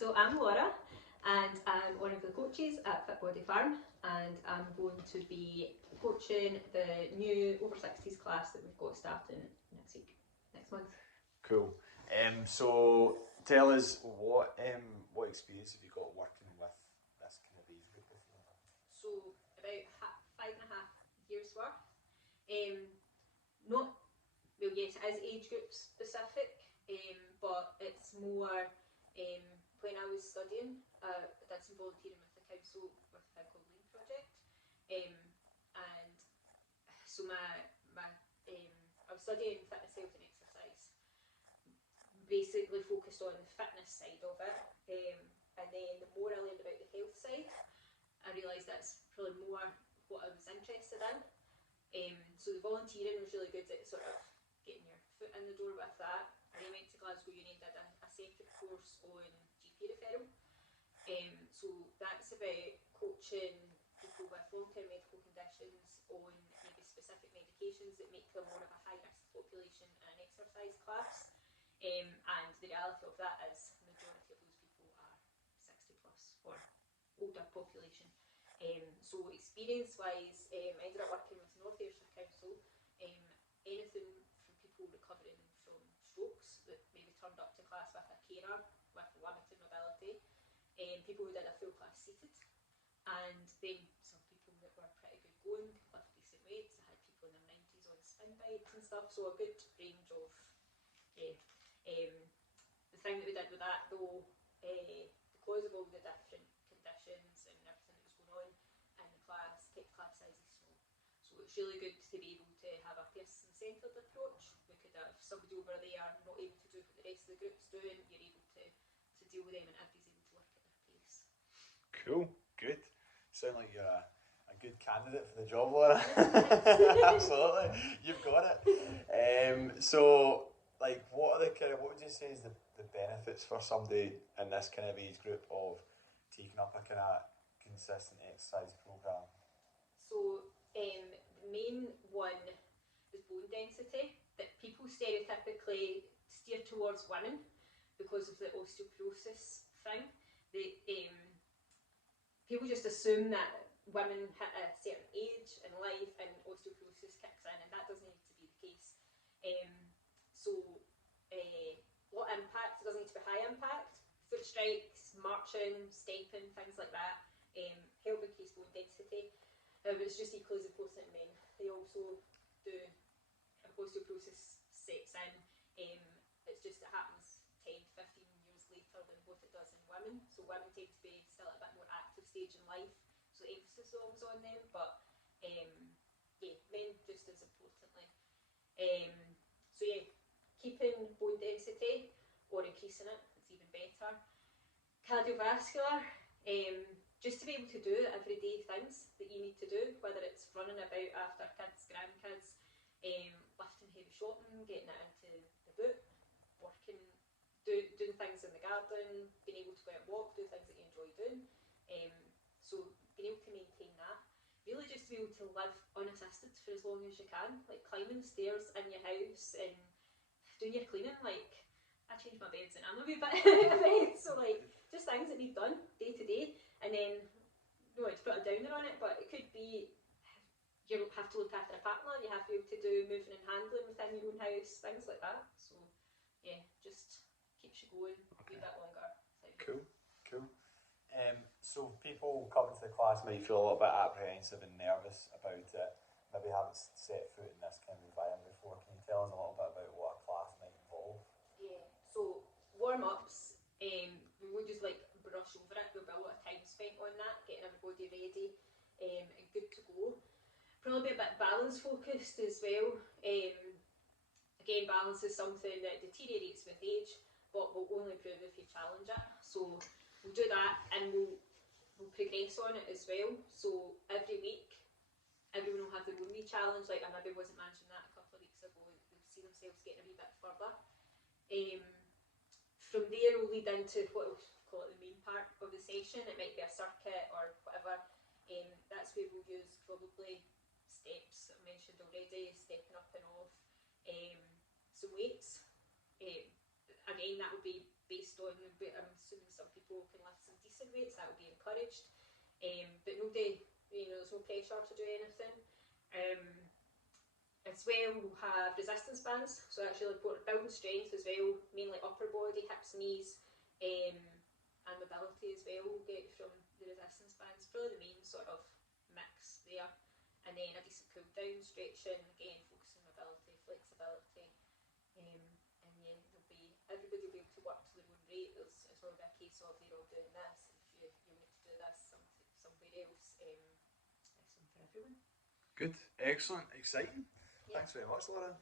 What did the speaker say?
So I'm Laura and I'm one of the coaches at Fit Body Farm, and I'm going to be coaching the new over 60s class that we've got starting next month. Cool. So tell us what experience have you got working with this kind of age group before? So about 5.5 years worth. Not well, yes, it is age group specific, but it's more when I was studying, I did some volunteering with the council with a thing called Lean Project, and so I was studying fitness, health, and exercise, basically focused on the fitness side of it, and then the more I learned about the health side, I realised that's probably more what I was interested in. So the volunteering was really good at sort of getting your foot in the door with that. I then went to Glasgow Uni and did a separate course on GP referral. So that's about coaching people with long-term medical conditions on maybe specific medications that make them more of a high-risk population in an exercise class. And the reality of that is the majority of those people are 60 plus or older population. So experience-wise, I ended up working with North Ayrshire Council, anything from people recovering from strokes that maybe turned up to class with a carer with limited mobility, people who did a full class seated, and then some people that were pretty good going, could lift decent weights. I had people in their 90s on spin bikes and stuff, so a good range of the thing that we did with that though, because of all the different conditions and everything that was going on in the class, kept class sizes small. So it's really good to be able to have a person-centred approach. We could have somebody over there not able to do what the rest of the group's doing, you're able to deal with them and everybody's able to work at their pace. Cool, good. Sound like you're a good candidate for the job, Laura. Absolutely, you've got it. So, like, what would you say is the benefits for somebody in this kind of age group of taking up a kind of consistent exercise program? So, the main one is bone density, that people stereotypically steer towards women because of the osteoporosis thing. People just assume that women hit a certain age in life and osteoporosis kicks in, and that doesn't need to be the case. Low impact, it doesn't need to be high impact. Foot strikes, marching, stepping, things like that help increase bone density. But it's just equally as important in men. They also do, osteoporosis sets in. It's just it happens 10, 15 years later than what it does in women. So women tend to be still at a bit more active stage in life, so the emphasis is always on them. But men just as importantly. Keeping bone density or increasing it is even better. Cardiovascular, just to be able to do everyday things that you need to do, whether it's running about after kids, grandkids, lifting heavy shopping, getting it into the boot, working, doing things in the garden, being able to go out and walk, do things that you enjoy doing. So being able to maintain that. Really just to be able to live unassisted for as long as you can, like climbing stairs in your house and doing your cleaning. Like, I change my beds and I'm a wee bit event, so like just things that need done day to day. And then, no, to put a downer on it, but it could be you have to look after a partner, you have to be able to do moving and handling within your own house, things like that. So yeah, just keeps you going a wee bit longer. Cool. So people coming to the class might feel a little bit apprehensive and nervous about it, maybe haven't set foot in this kind of environment before. Can you tell us a little bit about what a class might involve? Yeah, so warm-ups, we would just like brush over it. There'll be a lot of time spent on that, getting everybody ready and good to go. Probably a bit balance focused as well. Again, balance is something that deteriorates with age, but will only improve if you challenge it. So we'll do that, and we'll progress on it as well. So every week, everyone will have their own wee challenge. Like I maybe wasn't mentioning that a couple of weeks ago. They'll see themselves getting a wee bit further. From there, we'll lead into what we'll call it the main part of the session. It might be a circuit or whatever. That's where we'll use probably steps that I mentioned already, stepping up and off, some weights. Again, that would be based on, I'm assuming some people can lift some decent weights, that would be encouraged. But nobody, there's no pressure to do anything. As well, we'll have resistance bands, so actually building strength as well, mainly upper body, hips, knees, and mobility as well we'll get from the resistance bands. Probably the main sort of mix there. And then a decent cool down, stretching, again focusing on mobility, flexibility, and yeah, everybody will be able to work to their own rate. It's not a case of they're all doing this, and if you need to do this somewhere else. It's something for everyone. Good, excellent, exciting. Yeah. Thanks very much, Laura.